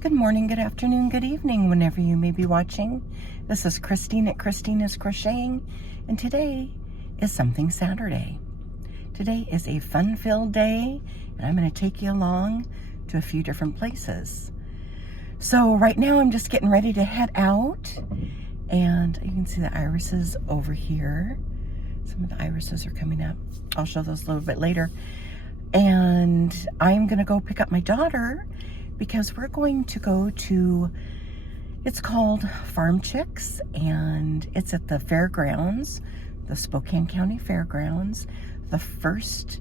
Good morning, good afternoon, good evening, whenever you may be watching. This is Christine at Christine is Crocheting, and today is Something Saturday. Today is a fun-filled day, and I'm going to take you along to a few different places. So right now I'm just getting ready to head out, and you can see the irises over here. Some of the irises are coming up. I'll show those a little bit later. And I'm going to go pick up my daughter because we're going to go to, it's called Farm Chicks, and it's at the Fairgrounds, the Spokane County Fairgrounds, the first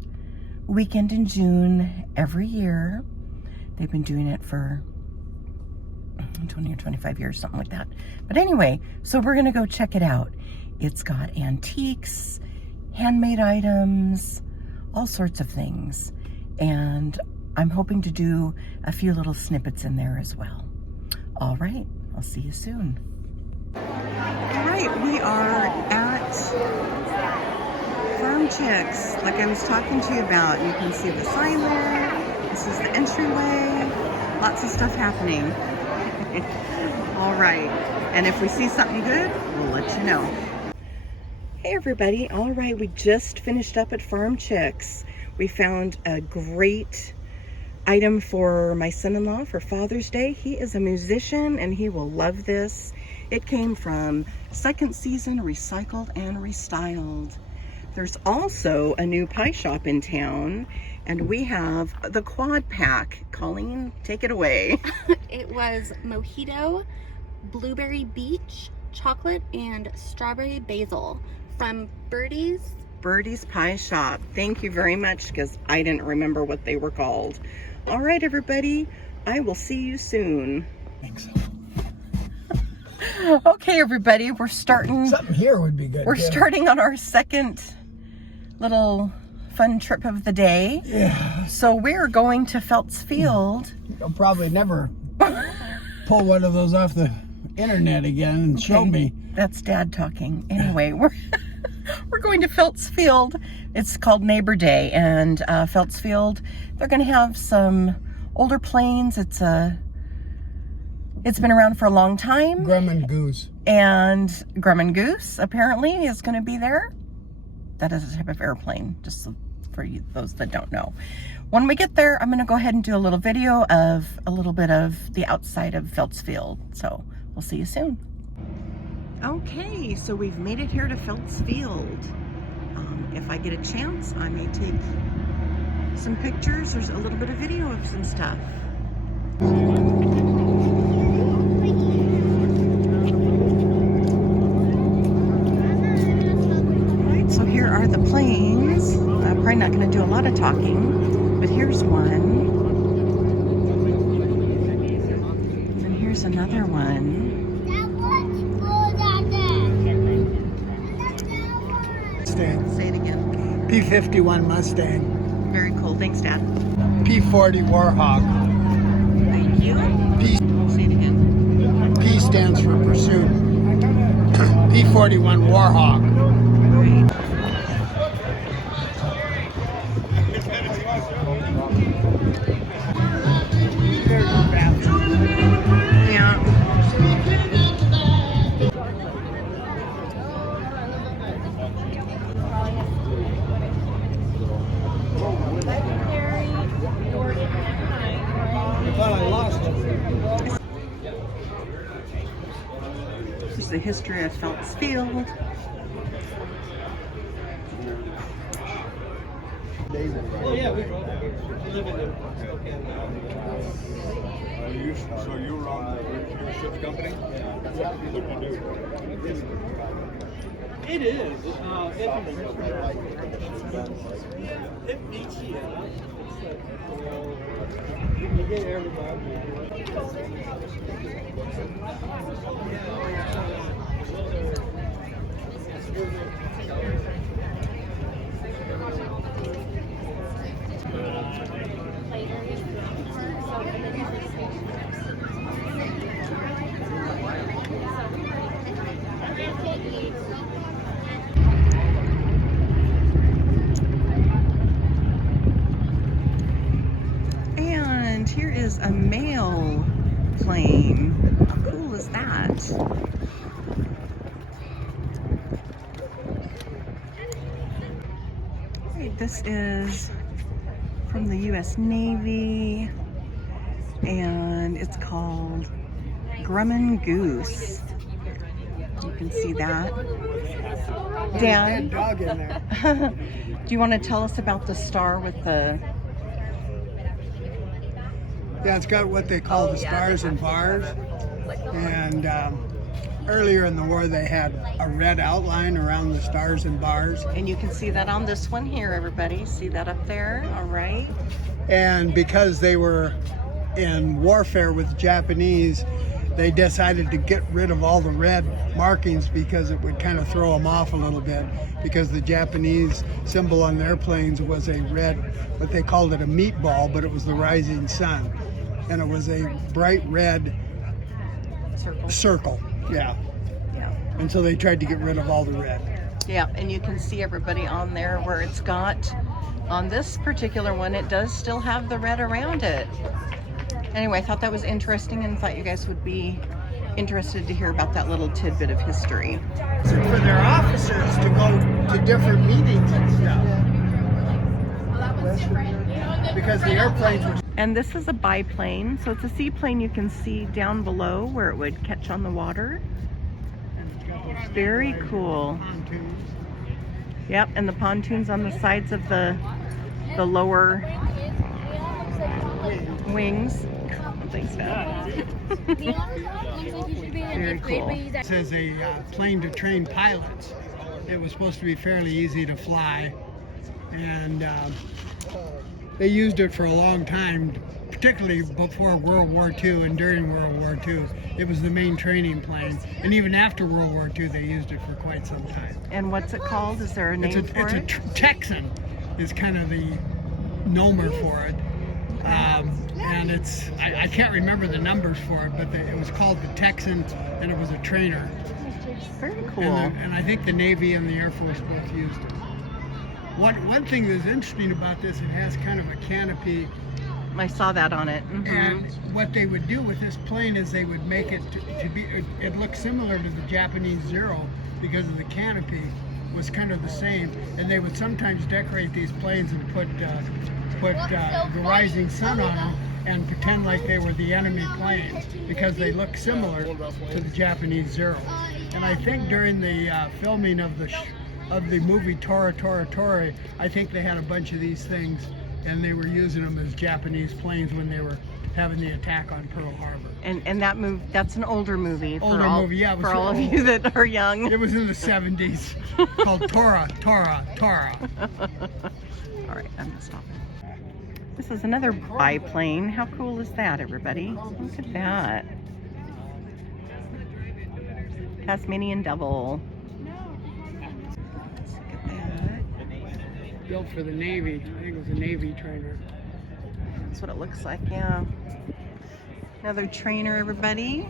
weekend in June every year. They've been doing it for 20 or 25 years, something like that. But anyway, so we're gonna go check it out. It's got antiques, handmade items, all sorts of things. And I'm hoping to do a few little snippets in there as well. All right, I'll see you soon. All right, we are at Farm Chicks, like I was talking to you about. You can see the sign there. This is the entryway. Lots of stuff happening. All right, and if we see something good, we'll let you know. Hey everybody, all right, we just finished up at Farm Chicks. We found a great item for my son-in-law for Father's Day. He is a musician and he will love this. It came from Second Season Recycled and Restyled. There's also a new pie shop in town, and we have the quad pack. Colleen, take it away. It was mojito, blueberry beach, chocolate, and strawberry basil from Birdie's Pie Shop. Thank you very much, because I didn't remember what they were called. All right, everybody, I will see you soon. Thanks. Okay, everybody, we're starting. Something here would be good. We're starting on our second little fun trip of the day. Yeah. So we're going to Felts Field. You'll probably never pull one of those off the internet again and show me. That's Dad talking. Anyway, we're going to Felts Field. It's called Neighbor Day, and Felts Field, they're going to have some older planes. It's been around for a long time. Grumman Goose. And Grumman Goose apparently is going to be there. That is a type of airplane, just for you, those that don't know. When we get there, I'm going to go ahead and do a little video of a little bit of the outside of Felts Field. So we'll see you soon. Okay, so we've made it here to Felts Field. If I get a chance, I may take some pictures. There's a little bit of video of some stuff. Alright, so here are the planes. I'm probably not going to do a lot of talking, but here's one. And here's another one. Say it again. P-51 Mustang. Very cool. Thanks, Dad. P-40 Warhawk. Thank you. Say it again. P stands for Pursuit. P-41 Warhawk. Great. Yeah. This is the history of Felts Field. Oh yeah, we live in Spokane. So you run the ship company? It is. It beats you. You get everybody. And here is a male biplane. How cool is that? Okay, this is from the U.S. Navy, and it's called Grumman Goose. You can see that. Dan, Dog in there. do you want to tell us about the star with the... Yeah, it's got what they call the stars and bars. And earlier in the war, they had a red outline around the stars and bars. And you can see that on this one here, everybody. See that up there? All right. And because they were in warfare with the Japanese, they decided to get rid of all the red markings because it would kind of throw them off a little bit, because the Japanese symbol on their planes was a red, what they called it a meatball, but it was the rising sun. And it was a bright red circle. Yeah. Yeah. And so they tried to get rid of all the red. Yeah, and you can see everybody on there where it's got, on this particular one, it does still have the red around it. Anyway, I thought that was interesting and thought you guys would be interested to hear about that little tidbit of history. For their officers to go to different meetings and stuff. Because the airplanes were... And this is a biplane, so it's a seaplane you can see down below where it would catch on the water. Very cool. pontoons. Yep, and the pontoons on the sides of the lower wings. Thanks, Dad. Very cool. This is a plane to train pilots. It was supposed to be fairly easy to fly, and they used it for a long time, particularly before World War II and during World War II. It was the main training plane, and even after World War II, they used it for quite some time. And what's it called? Is there a name for it? Texan is kind of the nomer for it. And it's, I can't remember the numbers for it, but it was called the Texan, and it was a trainer. Very cool. And I think the Navy and the Air Force both used it. One thing that's interesting about this, it has kind of a canopy. I saw that on it. And what they would do with this plane is they would make it to be, it looked similar to the Japanese Zero because of the canopy was kind of the same. And they would sometimes decorate these planes and put the rising sun on them and pretend like they were the enemy planes because they look similar to the Japanese Zero. And I think during the filming of the movie Tora Tora Tora, I think they had a bunch of these things and they were using them as Japanese planes when they were having the attack on Pearl Harbor. And that that's an older movie. Older movie, yeah. For all of you that are young. It was in the 70s, called Tora Tora Tora. All right, I'm gonna stop. This is another biplane. How cool is that, everybody? Look at that. Tasmanian Devil. Let's look at that. Built for the Navy. I think it was a Navy trainer. That's what it looks like, yeah. Another trainer, everybody.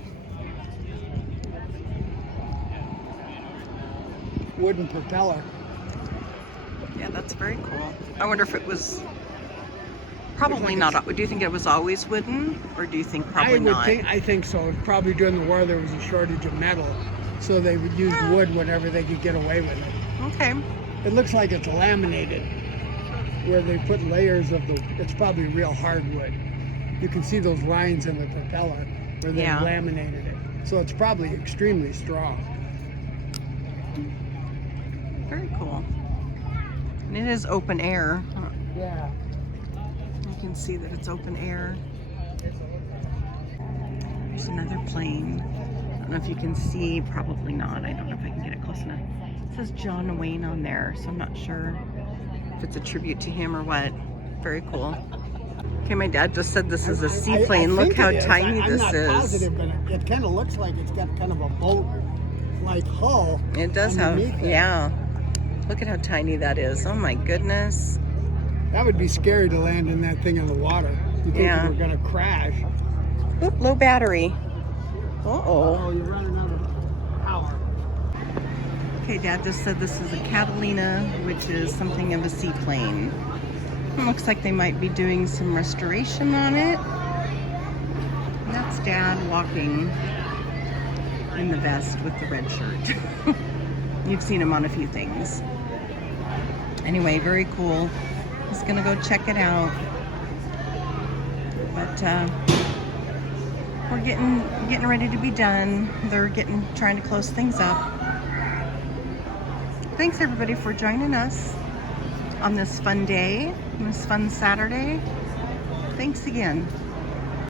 Wooden propeller. Yeah, that's very cool. I wonder if it was probably not. Do you think it was always wooden, or do you think probably not? I think so. Probably during the war there was a shortage of metal, so they would use wood whenever they could get away with it. Okay. It looks like it's laminated, where they put layers of it's probably real hardwood. You can see those lines in the propeller where they laminated it. So it's probably extremely strong. Very cool. And it is open air. Yeah. You can see that it's open air. There's another plane. I don't know if you can see, probably not. I don't know if I can get it close enough. It says John Wayne on there, so I'm not sure if it's a tribute to him or what. Very cool. Okay, my dad just said this is a seaplane. Look how tiny this is. I'm not positive, but it kind of looks like it's got kind of a boat-like hull. It does have, underneath it. yeah. Look at how tiny that is. Oh my goodness. That would be scary to land in that thing in the water. You think you were going to crash. Oop, low battery. Uh-oh. Oh, you're running out of power. Okay, Dad just said this is a Catalina, which is something of a seaplane. It looks like they might be doing some restoration on it. That's dad walking in the vest with the red shirt. You've seen him on a few things. Anyway, very cool. He's gonna go check it out. But we're getting ready to be done. They're trying to close things up. Thanks everybody for joining us on this fun day, on this fun Saturday. Thanks again.